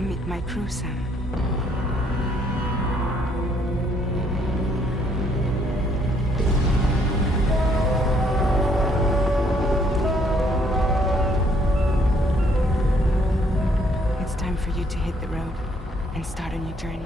Come meet my crew, Sam. It's time for you to hit the road and start a new journey.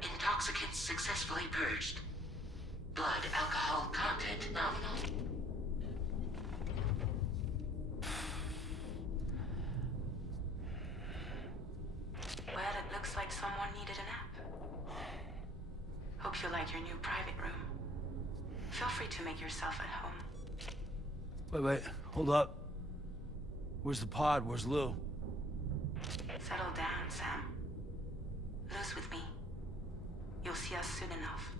Intoxicants successfully purged. Blood alcohol content nominal. Well, it looks like someone needed a nap. Hope you like your new private room. Feel free to make yourself at home. Wait, hold up. Where's the pod? Where's Lou? Settle down, Sam. Lou's with me. You'll see us soon enough.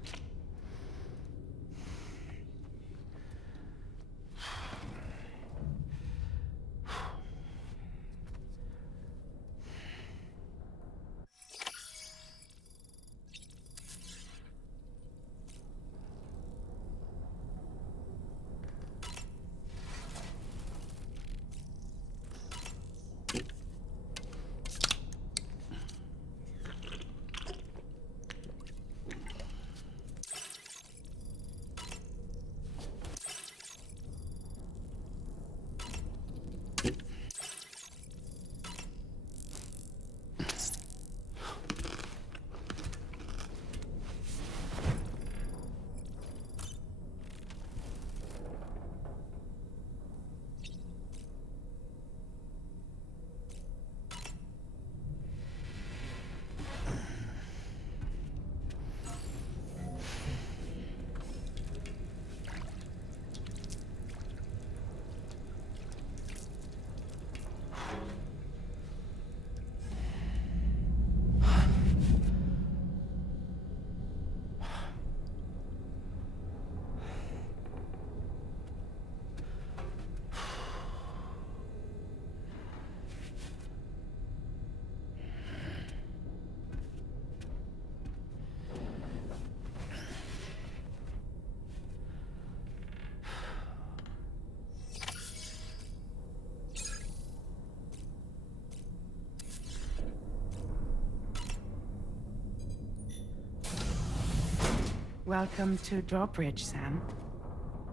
Welcome to DRAWBRIDE, Sam.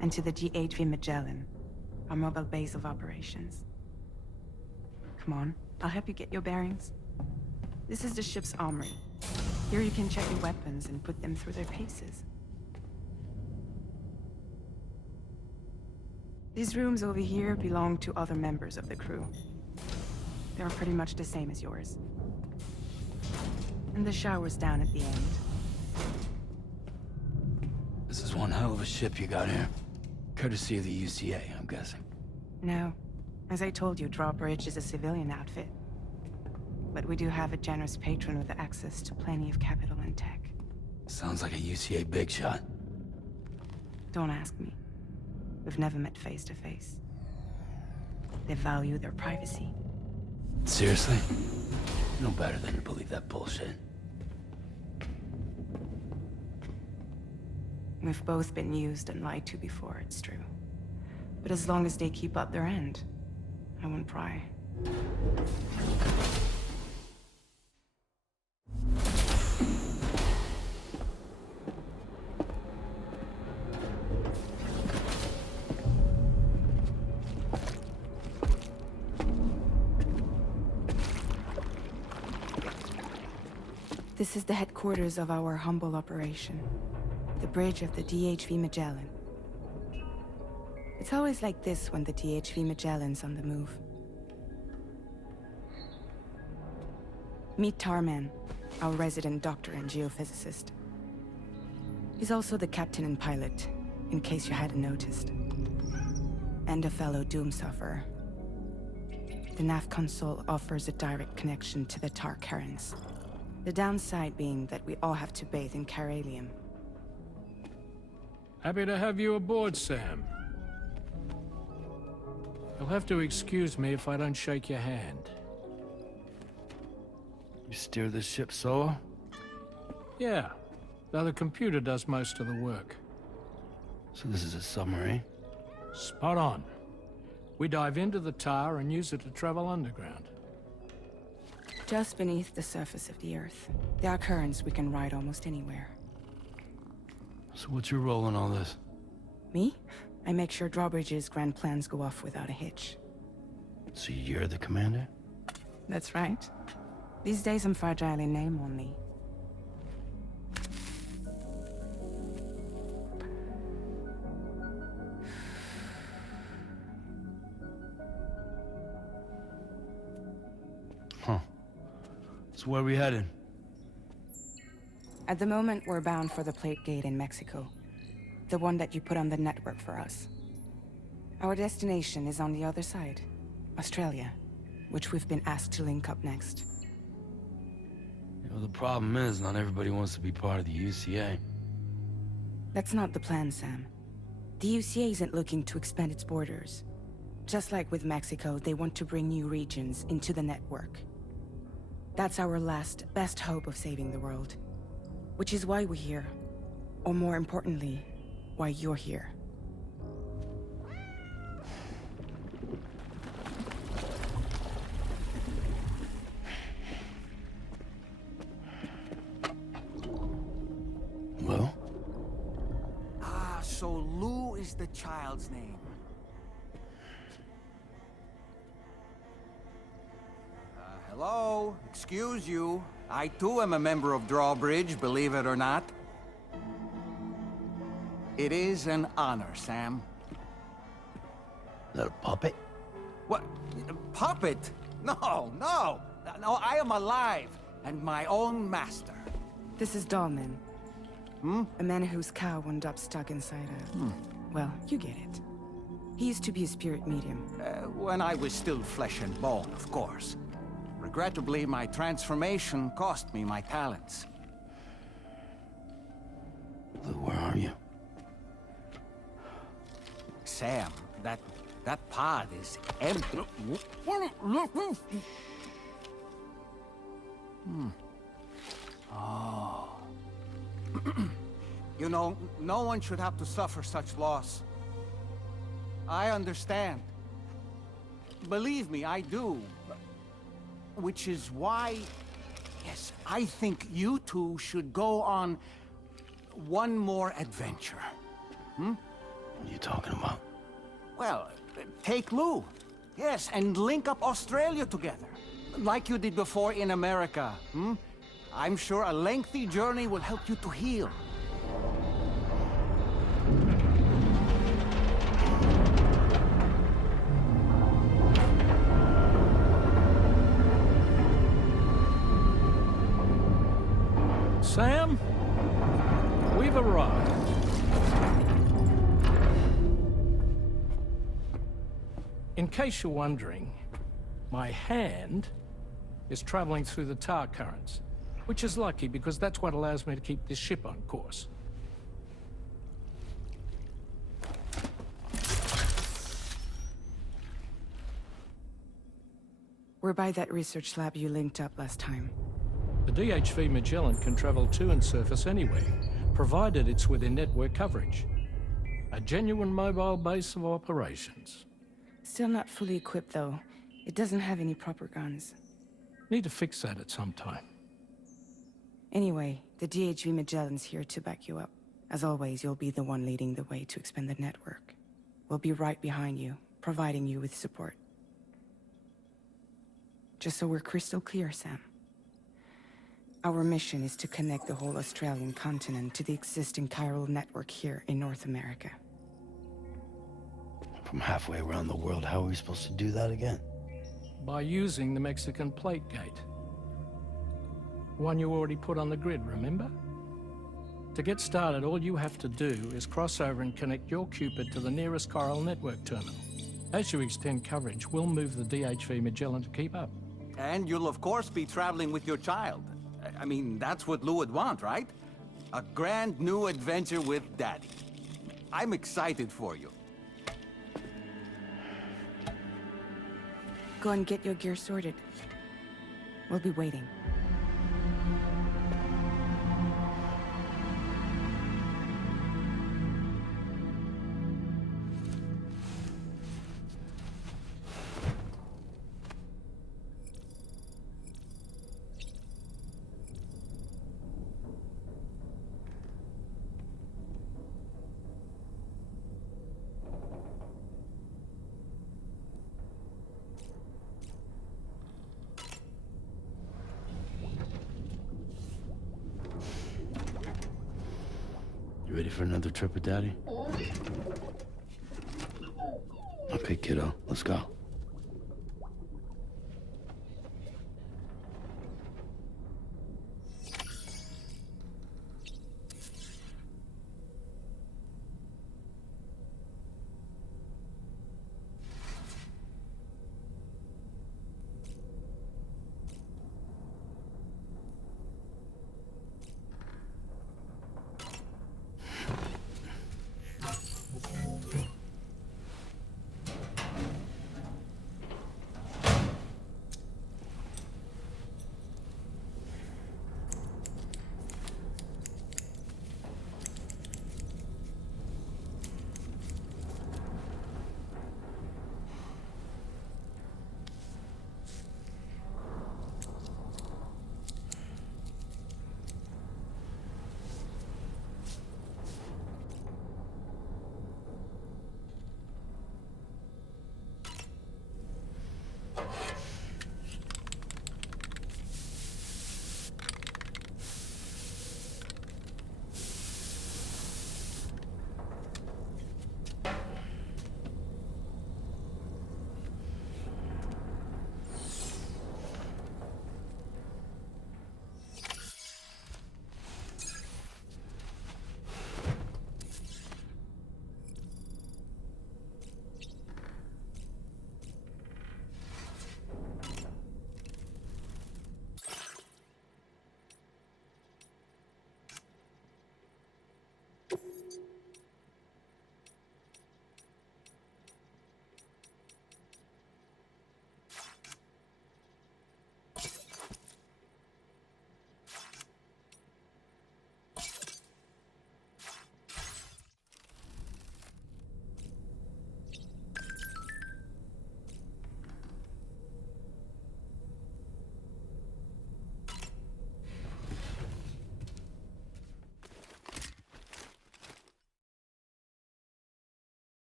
And to the GHV Magellan, our mobile base of operations. Come on, I'll help you get your bearings. This is the ship's armory. Here you can check your weapons and put them through their paces. These rooms over here belong to other members of the crew. They're pretty much the same as yours. And the shower's down at the end. This is one hell of a ship you got here. Courtesy of the UCA, I'm guessing. No. As I told you, DRAWBRIDE is a civilian outfit. But we do have a generous patron with access to plenty of capital and tech. Sounds like a UCA big shot. Don't ask me. We've never met face to face. They value their privacy. seriously? No better than to believe that bullshit. We've both been used and lied to before, it's true. But as long as they keep up their end, I won't pry. This is the headquarters of our humble operation. The bridge of the DHV Magellan. It's always like this when the DHV Magellan's on the move. Meet Tarman, our resident doctor and geophysicist. He's also the captain and pilot, in case you hadn't noticed. And a fellow doom sufferer. The nav console offers a direct connection to the Tar currents. The downside being that we all have to bathe in caralium. Happy to have you aboard, Sam. You'll have to excuse me if I don't shake your hand. You steer this ship solo? Yeah, though the computer does most of the work. So this is a submarine? Spot on. We dive into the tar and use it to travel underground. Just beneath the surface of the Earth, there are currents we can ride almost anywhere. So what's your role in all this? Me? I make sure Drawbridge's grand plans go off without a hitch. So you're the commander? That's right. These days I'm fragile in name only. Huh. So where are we headed? At the moment, we're bound for the Plate Gate in Mexico. The one that you put on the network for us. Our destination is on the other side, Australia, which we've been asked to link up next. You know, the problem is, not everybody wants to be part of the UCA. That's not the plan, Sam. The UCA isn't looking to expand its borders. Just like with Mexico, they want to bring new regions into the network. That's our last, best hope of saving the world. Which is why we're here. Or more importantly, why you're here. Well? Ah, so Lou is the child's name. Hello? Excuse you. I too am a member of Drawbridge, believe it or not. It is an honor, Sam. Is that a puppet? What? A puppet? No, no! No, I am alive, and my own master. This is Dahlman. A man whose cow wound up stuck inside a... Well, you get it. He used to be a spirit medium. When I was still flesh and bone, of course. Regrettably, my transformation cost me my talents. Lou, where are you? Sam, that pod is empty. Oh. You know, no one should have to suffer such loss. I understand. Believe me, I do. Which is why, yes, I think you two should go on one more adventure. What are you talking about? Well, take Lou. Yes, and link up Australia together. Like you did before in America. I'm sure a lengthy journey will help you to heal. Sam, we've arrived. In case you're wondering, my hand is traveling through the tar currents, which is lucky because that's what allows me to keep this ship on course. We're by that research lab you linked up last time. The DHV Magellan can travel to and surface anywhere, provided it's within network coverage. A genuine mobile base of operations. Still not fully equipped, though. It doesn't have any proper guns. Need to fix that at some time. Anyway, the DHV Magellan's here to back you up. As always, you'll be the one leading the way to expand the network. We'll be right behind you, providing you with support. Just so we're crystal clear, Sam. Our mission is to connect the whole Australian continent to the existing chiral network here in North America. From halfway around the world, how are we supposed to do that again? By using the Mexican plate gate. One you already put on the grid, remember? To get started, all you have to do is cross over and connect your Cupid to the nearest chiral network terminal. As you extend coverage, we'll move the DHV Magellan to keep up. And you'll of course be traveling with your child. I mean, that's what Lou would want, right? A grand new adventure with Daddy. I'm excited for you. Go and get your gear sorted. We'll be waiting. You ready for another trip with Daddy? Okay, kiddo, let's go.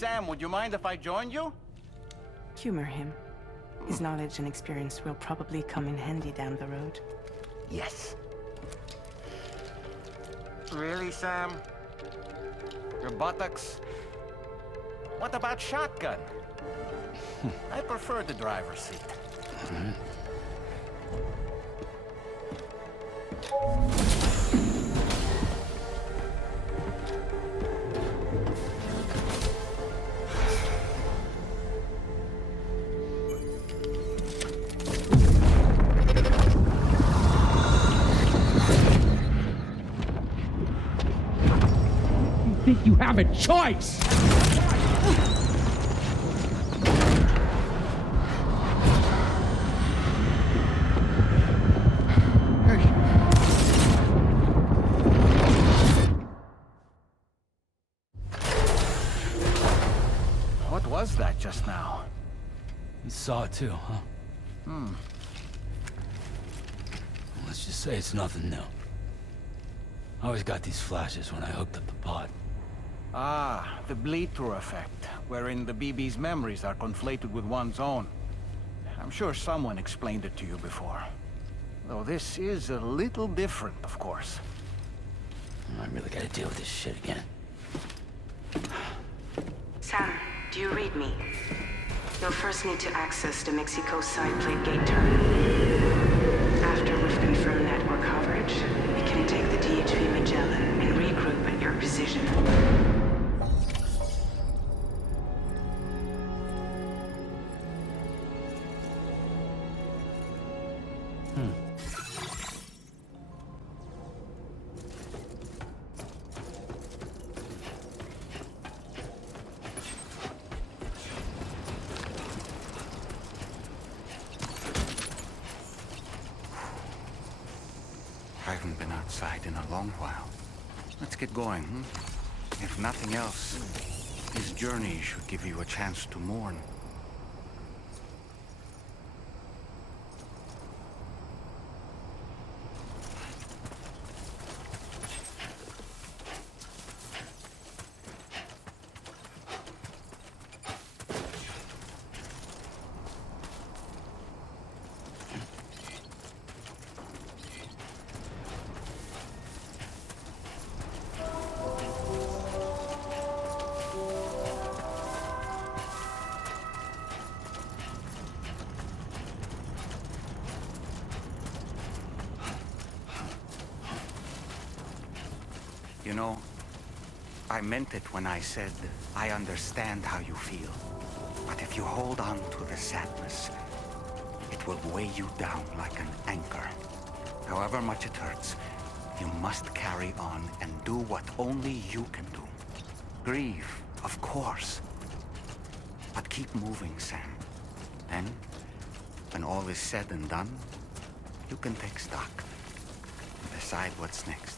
Sam, would you mind if I joined you? Humor him. His knowledge and experience will probably come in handy down the road. Yes. Really, Sam? Your buttocks? What about shotgun? I prefer the driver's seat. think you have a choice! What was that just now? You saw it too, huh? Let's just say it's nothing new. I always got these flashes when I hooked up the pod. Ah, the bleed-through effect, wherein the BB's memories are conflated with one's own. I'm sure someone explained it to you before. Though this is a little different, of course. I really gotta deal with this shit again. Sam, do you read me? You'll first need to access the Mexico side plate gate terminal. After we've confirmed network coverage, we can take the DHV Magellan and regroup at your position. I haven't been outside in a long while. Let's get going, hmm? If nothing else, this journey should give you a chance to mourn. You know, I meant it when I said, I understand how you feel. But if you hold on to the sadness, it will weigh you down like an anchor. However much it hurts, you must carry on and do what only you can do. Grieve, of course. But keep moving, Sam. Then, when all is said and done, you can take stock and decide what's next.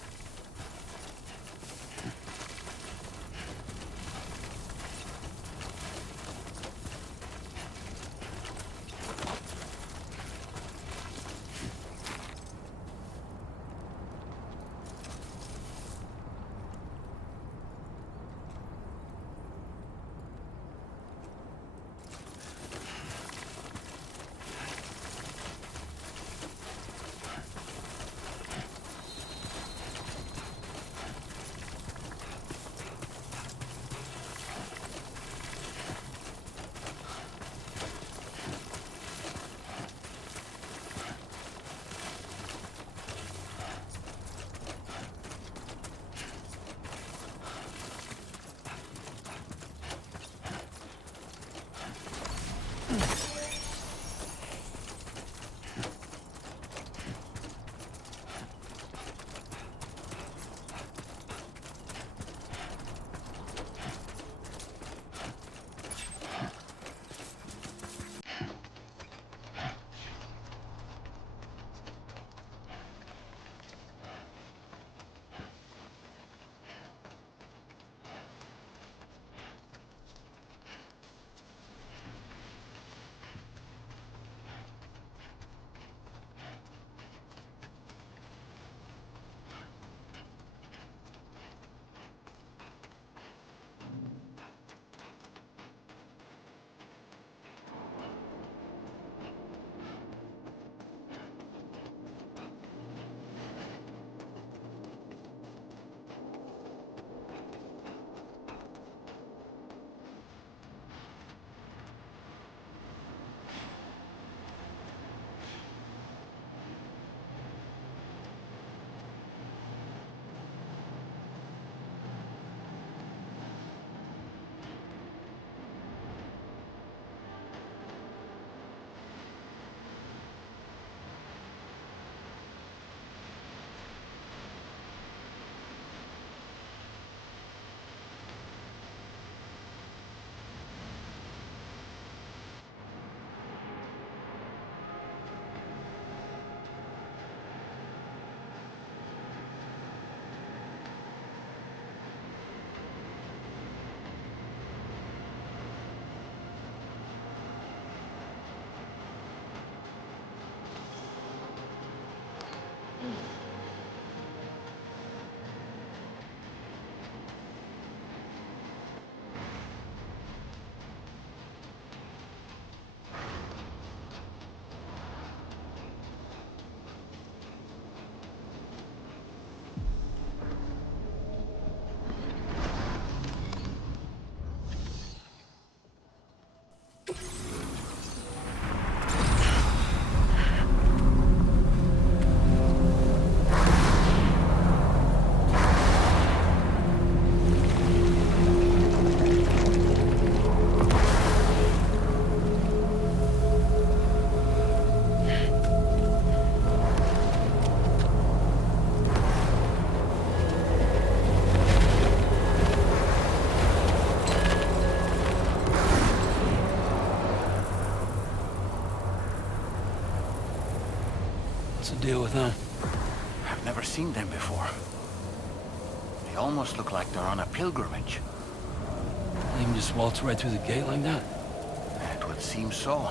deal with them? I've never seen them before. They almost look like they're on a pilgrimage. They can just waltz right through the gate like that? It would seem so.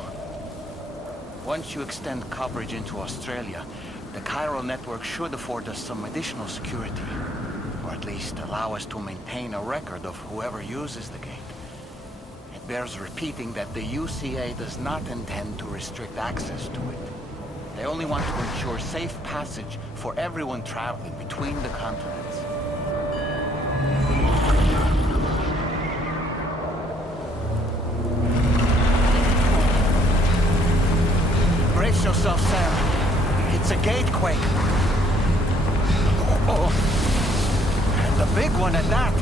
Once you extend coverage into Australia, the chiral network should afford us some additional security. Or at least allow us to maintain a record of whoever uses the gate. It bears repeating that the UCA does not intend to restrict access to it. They only want to ensure safe passage for everyone traveling between the continents. Brace yourself, Sam. It's a gatequake. Oh. And a big one at that.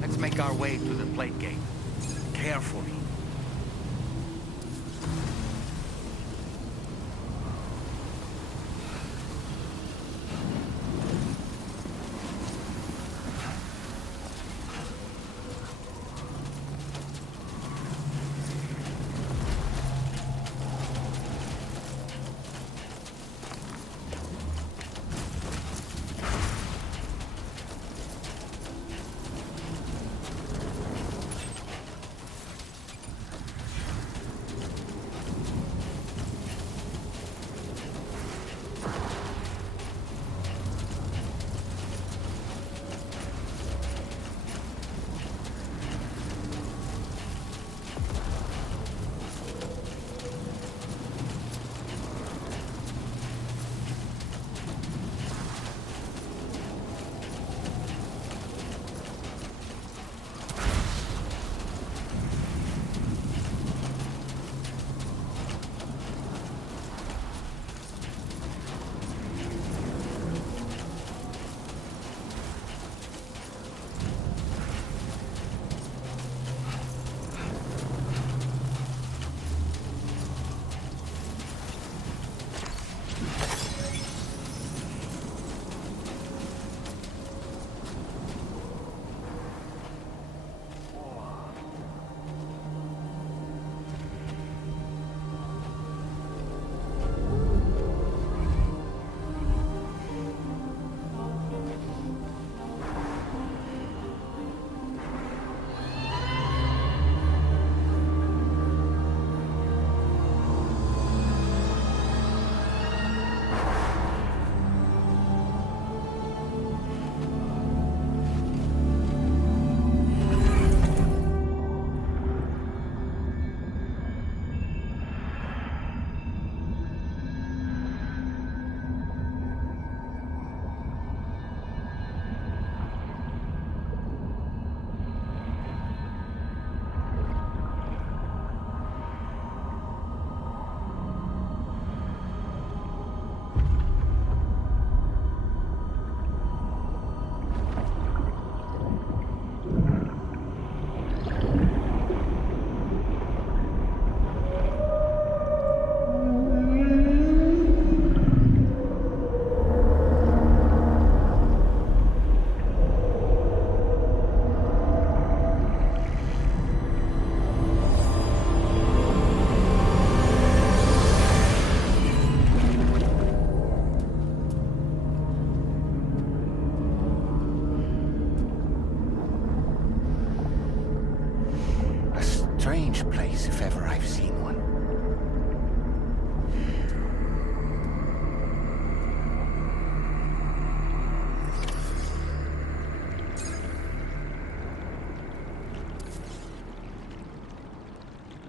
Let's make our way to the plate gate. Carefully. Strange place, if ever I've seen one.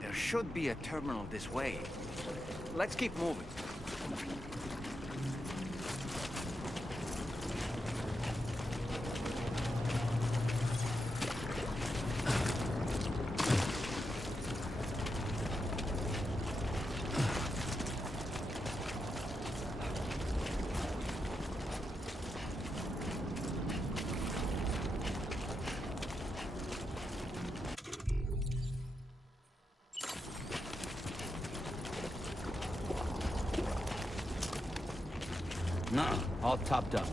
There should be a terminal this way. Let's keep moving. Nuh-uh, all topped up.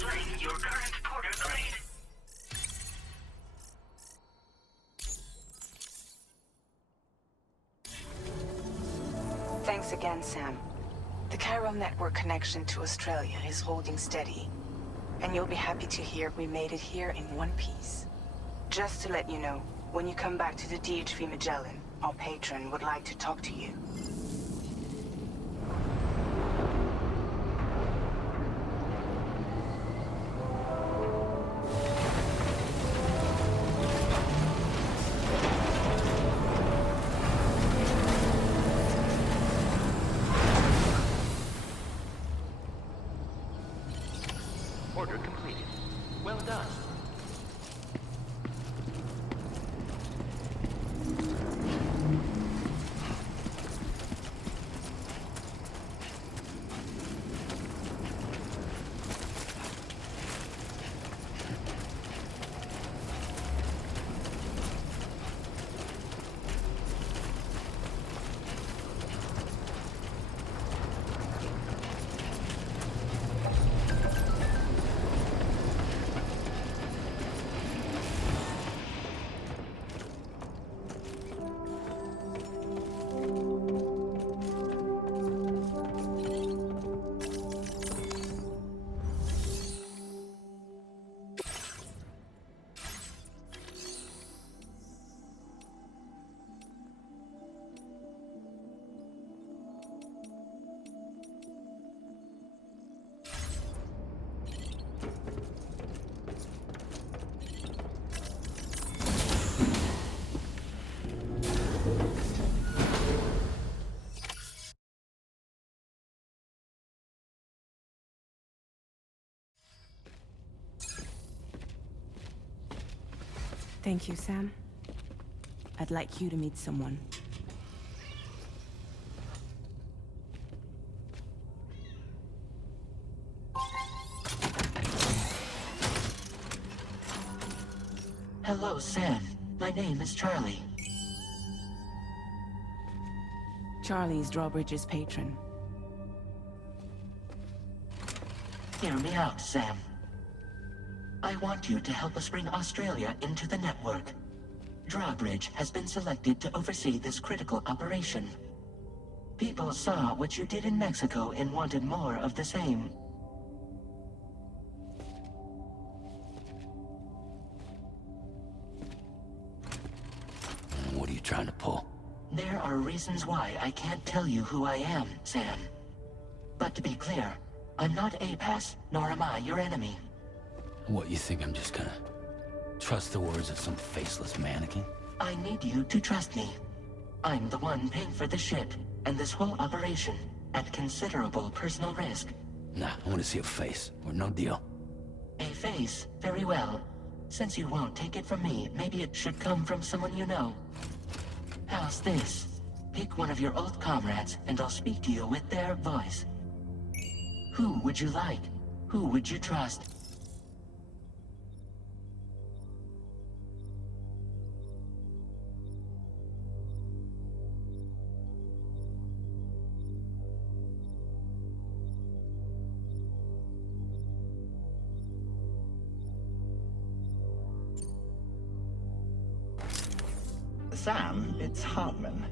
displaying your current porter grade. Thanks again, Sam. The chiral network connection to Australia is holding steady. And you'll be happy to hear we made it here in one piece. Just to let you know, when you come back to the DHV Magellan, our patron would like to talk to you. Order completed. Well done. Thank you, Sam. I'd like you to meet someone. Hello, Sam. My name is Charlie. Charlie's Drawbridge's patron. Hear me out, Sam. I want you to help us bring Australia into the network. Drawbridge has been selected to oversee this critical operation. People saw what you did in Mexico and wanted more of the same. What are you trying to pull? There are reasons why I can't tell you who I am, Sam. But to be clear, I'm not APAS, nor am I your enemy. What, you think I'm just gonna trust the words of some faceless mannequin? I need you to trust me. I'm the one paying for the ship and this whole operation at considerable personal risk. Nah, I want to see a face, or no deal. A face? Very well. Since you won't take it from me, maybe it should come from someone you know. How's this? Pick one of your old comrades, and I'll speak to you with their voice. Who would you like? Who would you trust? Sam, it's Hartman.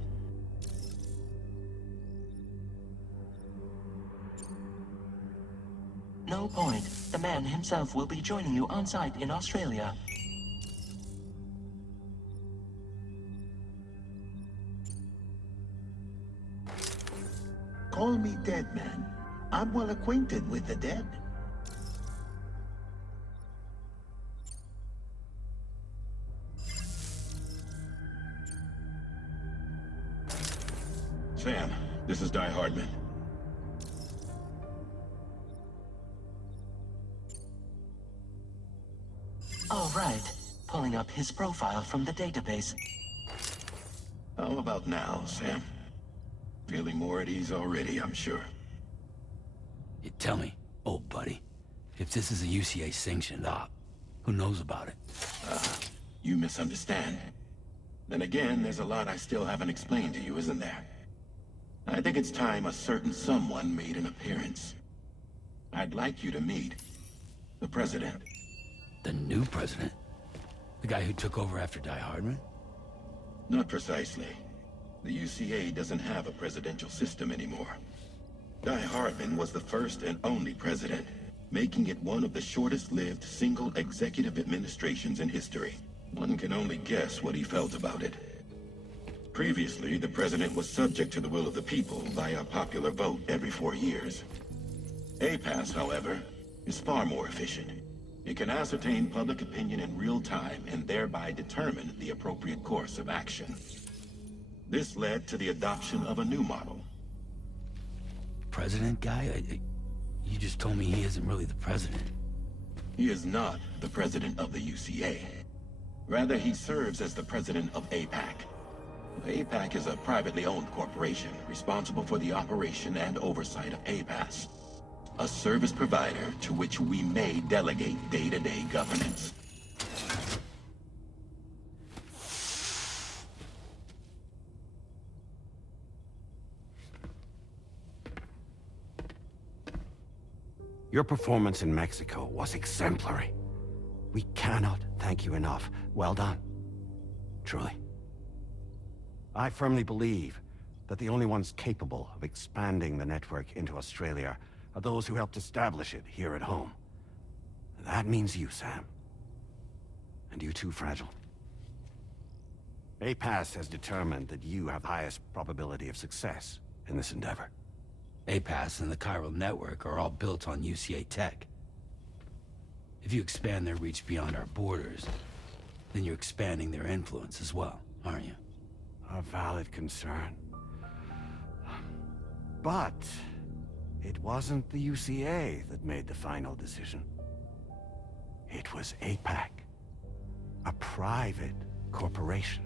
No point. The man himself will be joining you on site in Australia. Call me Dead Man. I'm well acquainted with the dead. Sam, this is Die Hardman. All right. Pulling up his profile from the database. How about now, Sam? Feeling more at ease already, I'm sure. You tell me, old buddy, if this is a UCA sanctioned op, who knows about it? You misunderstand. Then again, there's a lot I still haven't explained to you, isn't there? I think it's time a certain someone made an appearance. I'd like you to meet The president. The new president? The guy who took over after Die Hardman? Not precisely. The UCA doesn't have a presidential system anymore. Die Hardman was the first and only president, making it one of the shortest-lived single executive administrations in history. One can only guess what he felt about it. Previously, the president was subject to the will of the people via a popular vote every 4 years. APAS, however, is far more efficient. It can ascertain public opinion in real time and thereby determine the appropriate course of action. This led to the adoption of a new model. President guy? You just told me he isn't really the president. He is not the president of the UCA. Rather, he serves as the president of APAC. APAC is a privately owned corporation responsible for the operation and oversight of APAS, a service provider to which we may delegate day-to-day governance. Your performance in Mexico was exemplary. We cannot thank you enough. Well done. Truly. I firmly believe that the only ones capable of expanding the network into Australia are those who helped establish it here at home. That means you, Sam. And you too, Fragile. APAS has determined that you have the highest probability of success in this endeavor. APAS and the chiral network are all built on UCA tech. If you expand their reach beyond our borders, then you're expanding their influence as well, aren't you? A valid concern. But it wasn't the UCA that made the final decision. It was APAC, a private corporation.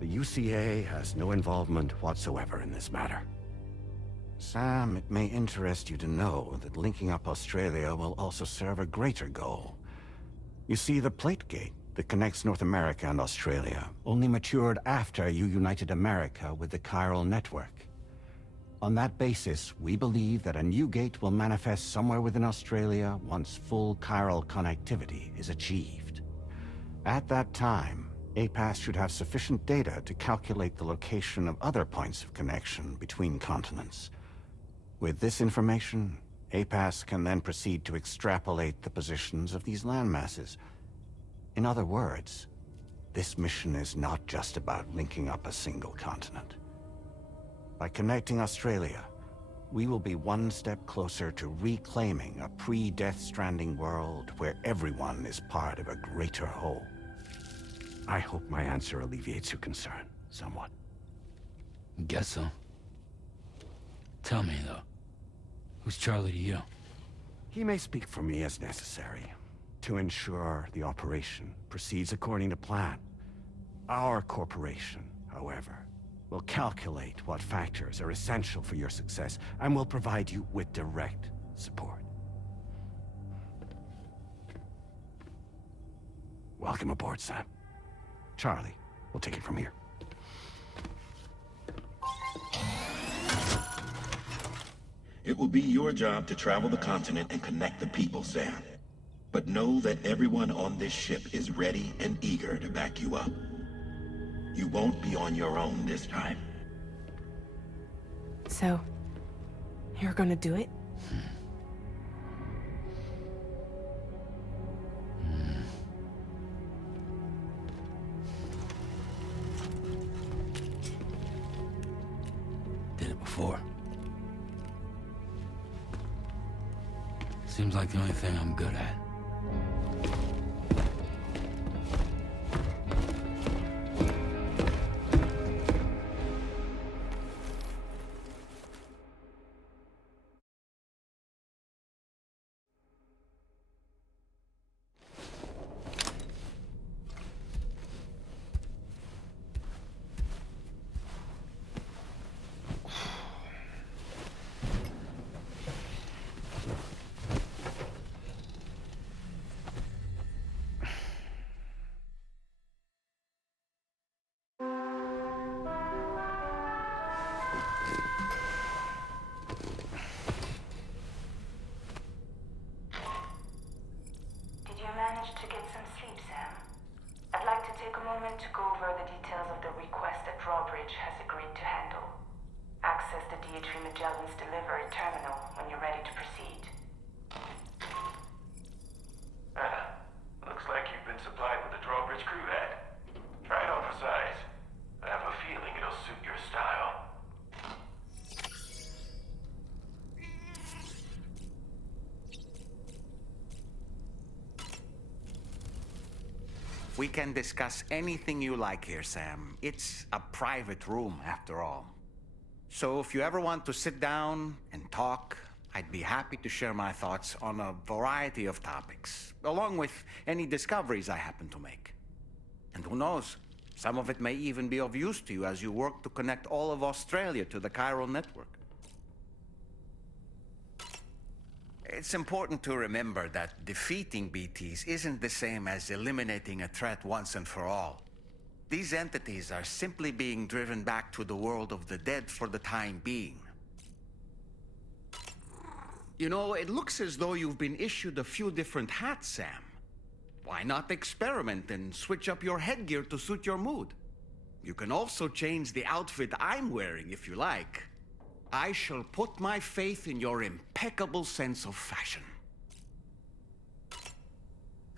The UCA has no involvement whatsoever in this matter. Sam, it may interest you to know that linking up Australia will also serve a greater goal. You see, the plate gate that connects North America and Australia only matured after you united America with the chiral network. On that basis, we believe that a new gate will manifest somewhere within Australia once full chiral connectivity is achieved. At that time, APAS should have sufficient data to calculate the location of other points of connection between continents. With this information, APAS can then proceed to extrapolate the positions of these landmasses. In other words, this mission is not just about linking up a single continent. By connecting Australia, we will be one step closer to reclaiming a pre-Death Stranding world where everyone is part of a greater whole. I hope my answer alleviates your concern somewhat. Guess so. Tell me, though, who's Charlie to you? He may speak for me as necessary to ensure the operation proceeds according to plan. Our corporation, however, will calculate what factors are essential for your success and will provide you with direct support. Welcome aboard, Sam. Charlie, we'll take it from here. It will be your job to travel the continent and connect the people, Sam. But know that everyone on this ship is ready and eager to back you up. You won't be on your own this time. So, you're gonna do it? Did it before. Seems like the only thing I'm good at. in to go over the details of the request that Drawbridge has agreed to handle. Access the DHV Magellan's delivery terminal when you're ready to proceed. Looks like you've been supplied with a Drawbridge crew head. Try it on for size. I have a feeling it'll suit your style. We can discuss anything you like here, Sam. It's a private room, after all. So if you ever want to sit down and talk, I'd be happy to share my thoughts on a variety of topics, along with any discoveries I happen to make. And who knows, some of it may even be of use to you as you work to connect all of Australia to the chiral network. It's important to remember that defeating BTs isn't the same as eliminating a threat once and for all. These entities are simply being driven back to the world of the dead for the time being. You know, it looks as though you've been issued a few different hats, Sam. Why not experiment and switch up your headgear to suit your mood? You can also change the outfit I'm wearing if you like. I shall put my faith in your impeccable sense of fashion.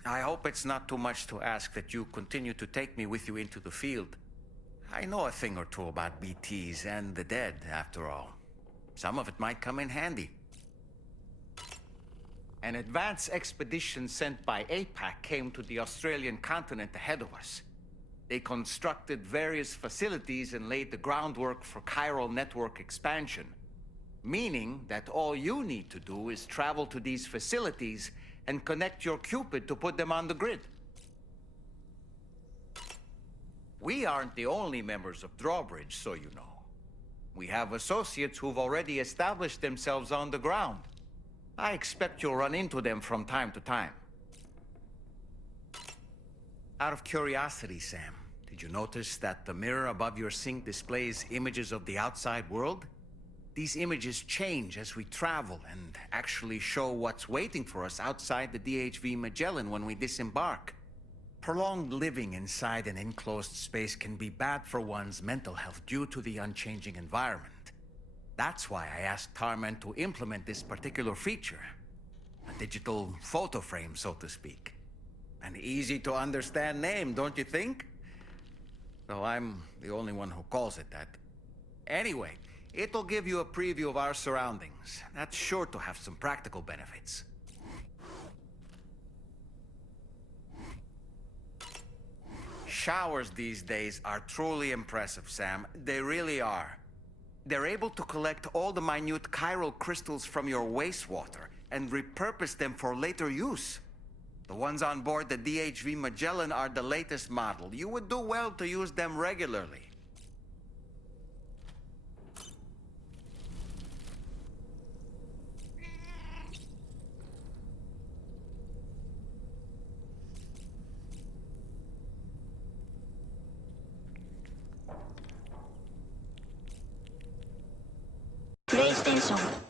I hope it's not too much to ask that you continue to take me with you into the field. I know a thing or two about BTs and the dead, after all. Some of it might come in handy. An advance expedition sent by APAC came to the Australian continent ahead of us. They constructed various facilities and laid the groundwork for chiral network expansion, meaning that all you need to do is travel to these facilities and connect your Cupid to put them on the grid. We aren't the only members of Drawbridge, so you know. We have associates who've already established themselves on the ground. I expect you'll run into them from time to time. Out of curiosity, Sam, did you notice that the mirror above your sink displays images of the outside world? These images change as we travel and actually show what's waiting for us outside the DHV Magellan when we disembark. Prolonged living inside an enclosed space can be bad for one's mental health due to the unchanging environment. That's why I asked Tarman to implement this particular feature. A digital photo frame, so to speak. An easy to understand name, don't you think? Though I'm the only one who calls it that. Anyway, it'll give you a preview of our surroundings. That's sure to have some practical benefits. Showers these days are truly impressive, Sam. They really are. They're able to collect all the minute chiral crystals from your wastewater and repurpose them for later use. The ones on board the DHV Magellan are the latest model. You would do well to use them regularly. PlayStation